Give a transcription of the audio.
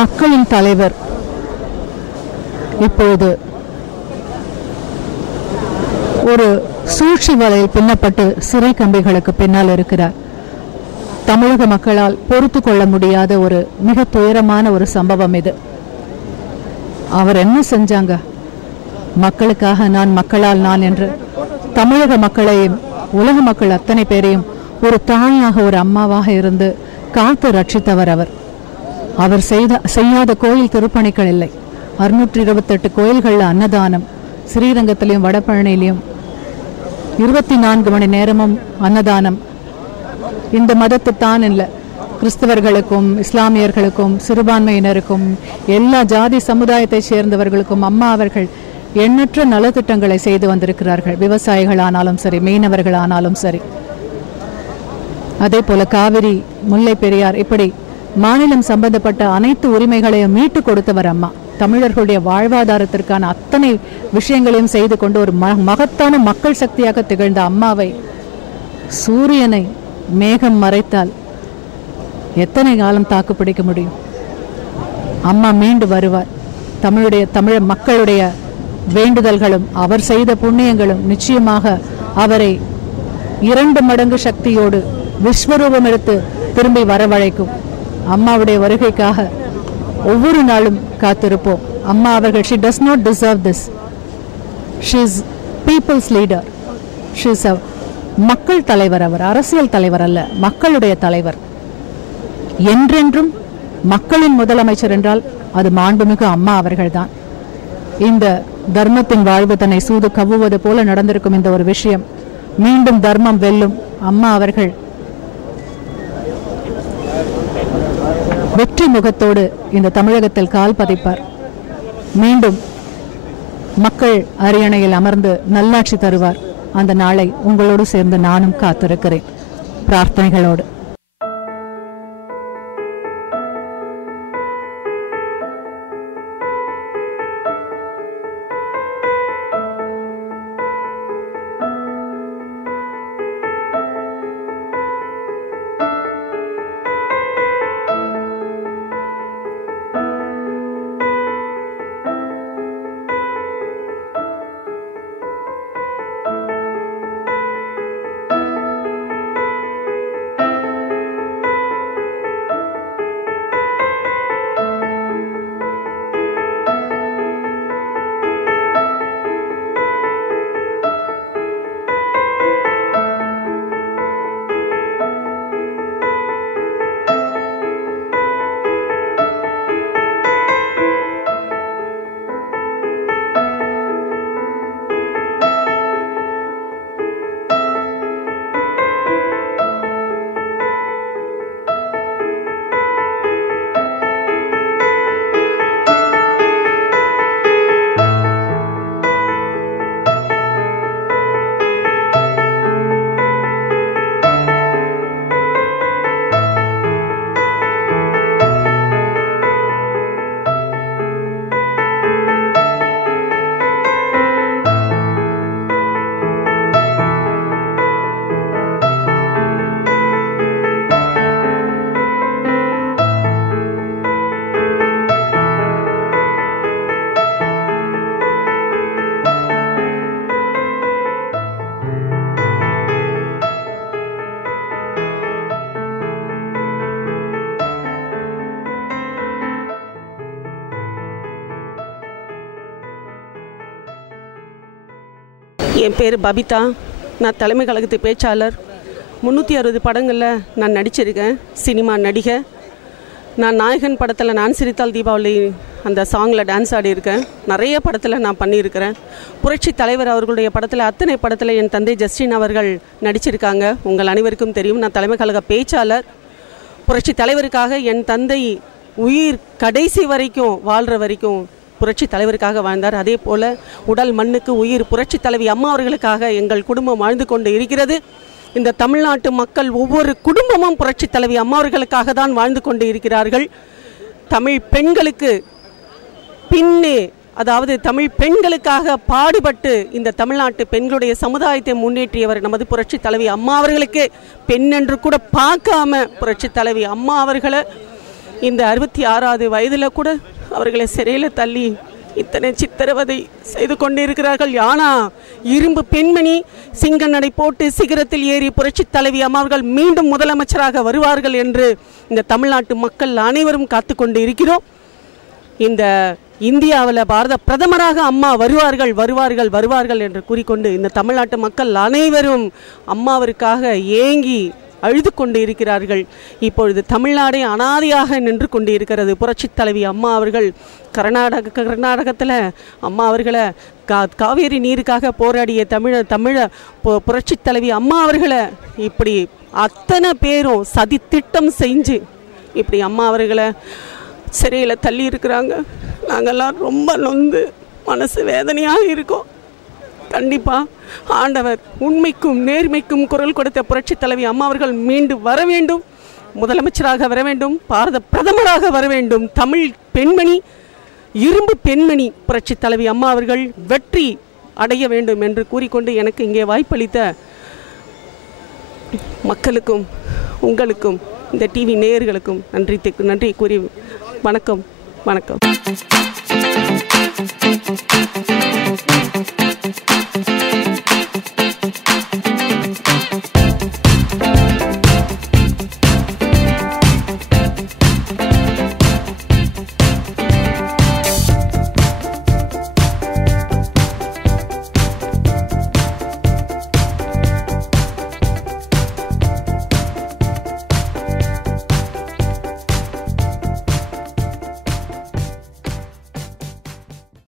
மக்களின் தலைவர் இப்பொழுது ஒரு சூழ்ச்சி வலையில் பின்னப்பட்டு சிறை கம்பிகளுக்கு பின்னால் இருக்கிறார். தமிழக மக்களால் பொறுத்து கொள்ள முடியாத ஒரு மிக துயரமான ஒரு சம்பவம் இது. அவர் என்ன செஞ்சாங்க? மக்களுக்காக நான், மக்களால் நான் என்று தமிழக மக்களையும் உலக மக்கள் அத்தனை பேரையும் ஒரு தாயாக, ஒரு அம்மாவாக இருந்து காத்து ரட்சித்தவர் அவர். அவர் செய்யாத கோயில் திருப்பணிகள் இல்லை. 628 கோயில்களில் அன்னதானம், ஸ்ரீரங்கத்திலையும் வடபழனிலையும் 24 மணி நேரமும் அன்னதானம். இந்த மதத்து தான் இல்லை, கிறிஸ்தவர்களுக்கும் இஸ்லாமியர்களுக்கும் சிறுபான்மையினருக்கும் எல்லா ஜாதி சமுதாயத்தை சேர்ந்தவர்களுக்கும் அம்மா அவர்கள் எண்ணற்ற நலத்திட்டங்களை செய்து வந்திருக்கிறார்கள். விவசாயிகளானாலும் சரி, மீனவர்களானாலும் சரி. அதே போல காவிரி, முல்லை பெரியார், இப்படி மாநிலம் சம்பந்தப்பட்ட அனைத்து உரிமைகளையும் மீட்டு கொடுத்தவர் அம்மா. தமிழர்களுடைய வாழ்வாதாரத்திற்கான அத்தனை விஷயங்களையும் செய்து கொண்டு ஒரு மகத்தான மக்கள் சக்தியாக திகழ்ந்த அம்மாவை சூரியனை மேகம் மறைத்தால் எத்தனை காலம் தாக்கு பிடிக்க முடியும்? அம்மா மீண்டு வருவார். தமிழ் மக்களுடைய வேண்டுதல்களும் அவர் செய்த புண்ணியங்களும் நிச்சயமாக அவரை 2 மடங்கு சக்தியோடு விஸ்வரூபம் எடுத்து திரும்பி வரவழைக்கும். அம்மாவுடைய வருகைக்காக ஒவ்வொரு நாளும் காத்திருப்போம். அம்மா அவர்கள், she does not deserve this. She is people's leader. She is a மக்கள் தலைவர். அவர் அரசியல் தலைவர் அல்ல, மக்களுடைய தலைவர். என்றென்றும் மக்களின் முதலமைச்சர் என்றால் அது மாண்புமிகு அம்மா அவர்கள்தான். இந்த தர்மத்தின் வாழ்வு தன்னை சூது கவ்வுவது போல நடந்திருக்கும் இந்த ஒரு விஷயம். மீண்டும் தர்மம் வெல்லும். அம்மா அவர்கள் வெற்றி முகத்தோடு இந்த தமிழகத்தில் கால் பதிப்பார். மீண்டும் மக்கள் அரியணையில் அமர்ந்து நல்லாட்சி தருவார். அந்த நாளை உங்களோடு சேர்ந்து நானும் காத்திருக்கிறேன் பிரார்த்தனைகளோடு. என் பேர் பபிதா. நான் தலைமை கழகத்து பேச்சாளர். 360 படங்களில் நான் நடிச்சிருக்கேன். சினிமா நடிகை. நான் நாயகன் படத்தில் நான் சிரித்தால் தீபாவளி அந்த சாங்கில் டான்ஸ் ஆடியிருக்கேன். நிறைய படத்தில் நான் பண்ணியிருக்கிறேன். புரட்சி தலைவர் அவர்களுடைய படத்தில், அத்தனை படத்தில் என் தந்தை ஜஸ்டின் அவர்கள் நடிச்சிருக்காங்க. உங்கள் அனைவருக்கும் தெரியும். நான் தலைமை கழக பேச்சாளர். புரட்சி தலைவருக்காக என் தந்தை உயிர் கடைசி வரைக்கும், வாழ்கிற வரைக்கும் புரட்சி தலைவருக்காக வாழ்ந்தார். அதே போல் உடல் மண்ணுக்கு உயிர் புரட்சி தலைவி அம்மா அவர்களுக்காக எங்கள் குடும்பம் வாழ்ந்து கொண்டு இருக்கிறது. இந்த தமிழ்நாட்டு மக்கள் ஒவ்வொரு குடும்பமும் புரட்சி தலைவி அம்மா அவர்களுக்காக தான் வாழ்ந்து கொண்டு இருக்கிறார்கள். தமிழ் பெண்களுக்கு பின்னே, அதாவது தமிழ் பெண்களுக்காக பாடுபட்டு இந்த தமிழ்நாட்டு பெண்களுடைய சமுதாயத்தை முன்னேற்றியவர் நமது புரட்சி தலைவி அம்மா அவர்களுக்கு பெண் என்று கூட பார்க்காம புரட்சி தலைவி அம்மா அவர்களை இந்த 66வது வயதில் கூட அவர்களை சிறையில் தள்ளி இத்தனை சித்திரவதை செய்து கொண்டிருக்கிறார்கள். யானா இரும்பு பெண்மணி சிங்கநடை போட்டு சிகரத்தில் ஏறி புரட்சி தலைவி அம்மாவர்கள் மீண்டும் முதலமைச்சராக வருவார்கள் என்று இந்த தமிழ்நாட்டு மக்கள் அனைவரும் காத்து கொண்டு இருக்கிறோம். இந்த இந்தியாவில் பாரத பிரதமராக அம்மா வருவார்கள் வருவார்கள் வருவார்கள் என்று கூறிக்கொண்டு இந்த தமிழ்நாட்டு மக்கள் அனைவரும் அம்மாவிற்காக ஏங்கி அழுது கொண்டு இருக்கிறார்கள். இப்பொழுது தமிழ்நாடே அனாதையாக நின்று கொண்டு இருக்கிறது. புரட்சி தலைவி அம்மா அவர்கள் கர்நாடகத்தில் அம்மா அவர்களை காவேரி நீருக்காக போராடிய தமிழ புரட்சி தலைவி அம்மா அவர்களை இப்படி அத்தனை பேரும் சதி திட்டம் செஞ்சு இப்படி அம்மா அவர்களை சிறையில் தள்ளி இருக்கிறாங்க. நாங்கள்லாம் ரொம்ப நொந்து மனசு வேதனையாக இருக்கோம். கண்டிப்பாக ஆண்டவர் உண்மைக்கும் நேர்மைக்கும் குரல் கொடுத்த புரட்சி தலைவி அம்மா அவர்கள் மீண்டும் வர வேண்டும், முதலமைச்சராக வர வேண்டும், பாரத பிரதமராக வர வேண்டும். தமிழ் பெண்மணி இரும்பு பெண்மணி புரட்சி தலைவி அம்மா அவர்கள் வெற்றி அடைய வேண்டும் என்று கூறிக்கொண்டு எனக்கு இங்கே வாய்ப்பளித்த மக்களுக்கும் உங்களுக்கும் இந்த டிவி நேயர்களுக்கும் நன்றி கூறி வணக்கம். வணக்கம்.